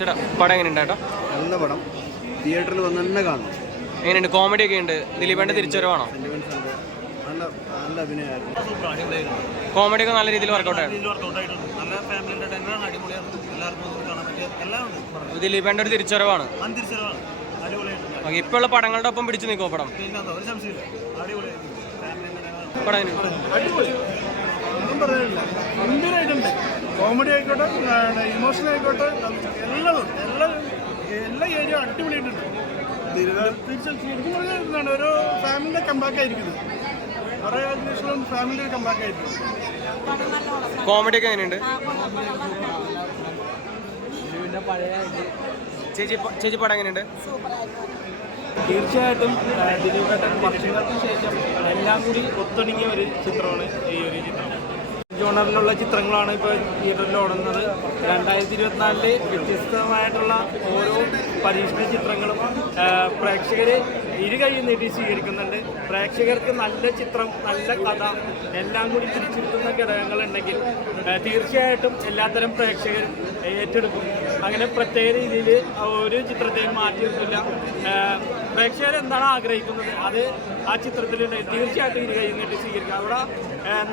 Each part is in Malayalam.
ചേട്ടാ പടം എങ്ങനെയുണ്ട് ചേട്ടാ? നല്ല പടം. തിയേറ്ററിൽ വന്ന് തന്നെ കാണണം എങ്ങനെയുണ്ട്? കോമഡി ഒക്കെ ഉണ്ട്. ദിലീപേണ്ട തിരിച്ചുവരവാണോ? നല്ല നല്ല അഭിനയമായിരുന്നു. കോമഡി ഒക്കെ നല്ല രീതിയിൽ വർക്കൗട്ട് ആയിരുന്നു നല്ല ഫാമിലി എന്റർടൈനറാണ് അടിപൊളിയാണ് എല്ലാവർക്കും ഒന്ന് കാണാൻ എല്ലാം ഉണ്ട്. ദിലീപേണ്ട ഒരു തിരിച്ചുവരവാണ്. ഇപ്പൊ ഉള്ള പടങ്ങളുടെ ഒപ്പം പിടിച്ചു നിൽക്കുമോ പടം? പടം കോമഡി ആയിക്കോട്ടെ ഇമോഷണൽ ആയിക്കോട്ടെ എല്ലാം എല്ലാം എല്ലാ ഏരിയ അടിപൊളിയായിട്ടുണ്ട്. തിരിച്ച് ശരിക്കും പറഞ്ഞാൽ എന്താണ് ഒരു ഫാമിലിയുടെ കമ്പാക്ക് ആയിരിക്കുന്നത് കുറേ ശേഷം ഫാമിലിയുടെ കമ്പാക്ക് ആയിരിക്കും കോമഡി ഒക്കെ എങ്ങനെയുണ്ട് ചേച്ചി ചേച്ചി പടം എങ്ങനെയുണ്ട്? തീർച്ചയായിട്ടും ദിലീപ് വർഷങ്ങൾക്ക് ശേഷം എല്ലാം കൂടി ഒത്തൊടുങ്ങിയ ഒരു ചിത്രമാണ് ഈ ഒരു ചിത്രം. ജോണറിലുള്ള ചിത്രങ്ങളാണ് ഇപ്പോൾ തിയേറ്ററിൽ ഓടുന്നത്. രണ്ടായിരത്തി ഇരുപത്തിനാലിൽ വ്യത്യസ്തമായിട്ടുള്ള ഓരോ പരീക്ഷണ ചിത്രങ്ങളും പ്രേക്ഷകർ ഇരു കൈയും നീട്ടി സ്വീകരിക്കുന്നുണ്ട്. പ്രേക്ഷകർക്ക് നല്ല ചിത്രം നല്ല കഥ എല്ലാം കൂടി തിരിച്ചിരുത്തുന്ന ഘടകങ്ങളുണ്ടെങ്കിൽ തീർച്ചയായിട്ടും എല്ലാത്തരം പ്രേക്ഷകർ ഏറ്റെടുക്കും. അങ്ങനെ പ്രത്യേക രീതിയിൽ ഒരു ചിത്രത്തെയും മാറ്റി നിർത്തില്ല പ്രേക്ഷകർ എന്താണ് ആഗ്രഹിക്കുന്നത്? അത് ആ ചിത്രത്തിലുണ്ട് തീർച്ചയായിട്ടും ഇരു കൈ നീട്ടി സ്വീകരിക്കുക. അവിടെ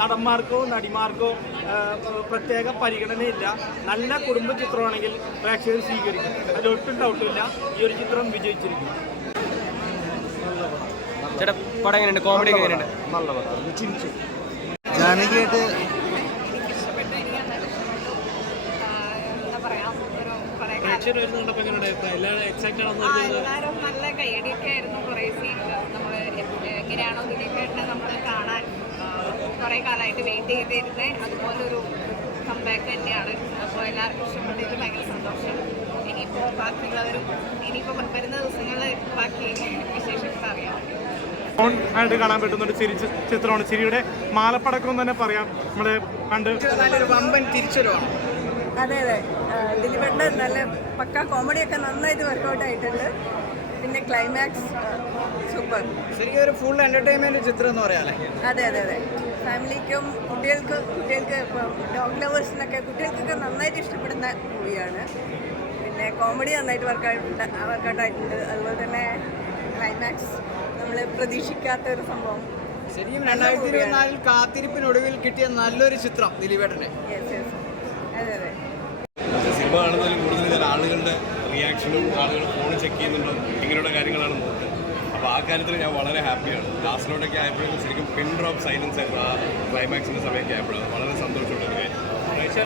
നടന്മാർക്കോ നടിമാർക്കോ പ്രത്യേക പരിഗണനയില്ല. നല്ല കുടുംബ ചിത്രമാണെങ്കിൽ പ്രേക്ഷകർ സ്വീകരിക്കും. അതിലൊട്ടും ഡൗട്ടില്ല ഈ ഒരു ചിത്രം വിജയിച്ചിരിക്കും. ചേട്ടാ പടം എങ്ങനെയുണ്ട്? കോമഡി എങ്ങനെയുണ്ട്? നല്ല പടം ചിരിച്ചു ജാനകിയായിട്ട് ഒരു എല്ലാവരും നല്ല കൈയടിയൊക്കെ ആയിരുന്നു കുറേ സീനുകൾ നമ്മൾ എങ്ങനെയാണോ ദിലീപേട്ടനെ നമ്മൾ കാണാൻ കുറേ കാലമായിട്ട് വെയിറ്റ് ചെയ്തിരുന്നത് അതുപോലൊരു കമ്പാക്ക് തന്നെയാണ്. അപ്പോൾ എല്ലാവർക്കും ഇഷ്ടപ്പെട്ടതിൽ ഭയങ്കര സന്തോഷം. ഇനിയിപ്പോൾ ബാക്കിയുള്ളവരും ഇനിയിപ്പോൾ വരുന്ന ദിവസങ്ങളിൽ ബാക്കി വിശേഷങ്ങൾ അറിയാം. ഓൺ ആയിട്ട് കാണാൻ പറ്റുന്ന ഒരു ചിരി ചിത്രമാണ്. ചിരിയുടെ മാലപ്പടക്കം എന്ന് തന്നെ പറയാം. നമ്മുടെ കണ്ട് നല്ലൊരു വമ്പൻ തിരിച്ചൊരുവാണ്. അതെ അതെ. ദിലീപേട്ടന്റെ നല്ല പക്ക കോമഡിയൊക്കെ നന്നായിട്ട് വർക്കൗട്ട് ആയിട്ടുണ്ട്. പിന്നെ ക്ലൈമാക്സ് സൂപ്പർ ശരിക്കും ഒരു ഫുൾ എന്റർടൈൻമെന്റ് ചിത്രം എന്ന് പറയാല്ലേ അതെ അതെ അതെ. ഫാമിലിക്കും കുട്ടികൾക്ക് കുട്ടികൾക്ക് ഡോഗ് ലവേഴ്സിനൊക്കെ കുട്ടികൾക്കൊക്കെ നന്നായിട്ട് ഇഷ്ടപ്പെടുന്ന മൂവിയാണ് പിന്നെ കോമഡി നന്നായിട്ട് വർക്കൗട്ട് വർക്കൗട്ട് ആയിട്ടുണ്ട്. അതുപോലെ തന്നെ ക്ലൈമാക്സ് നമ്മൾ പ്രതീക്ഷിക്കാത്ത ഒരു സംഭവം. ശരിക്കും രണ്ടായിരത്തി ഇരുപത്തിനാലിൽ കാത്തിരിപ്പിനൊടുവിൽ കിട്ടിയ നല്ലൊരു ചിത്രം അതെ സിനിമ കാണുന്നതിൽ കൂടുതൽ ഞാൻ ആളുകളുടെ റിയാക്ഷനും ആളുകൾ ഫോൺ ചെക്ക് ചെയ്യുന്നുണ്ടോ? ഇങ്ങനെയുള്ള കാര്യങ്ങളാണ് നോക്കുന്നത്. അപ്പോൾ ആ കാര്യത്തിൽ ഞാൻ വളരെ ഹാപ്പിയാണ് ലാസ്റ്റിലോട്ടൊക്കെ ആയപ്പോഴും ശരിക്കും പിൻ ഡ്രോപ്പ് സൈലൻസ് ആയിരുന്നു ആ ക്ലൈമാക്സിന്റെ സമയമൊക്കെ ആയപ്പോഴും. വളരെ സന്തോഷമുള്ള ഒരു കാര്യം.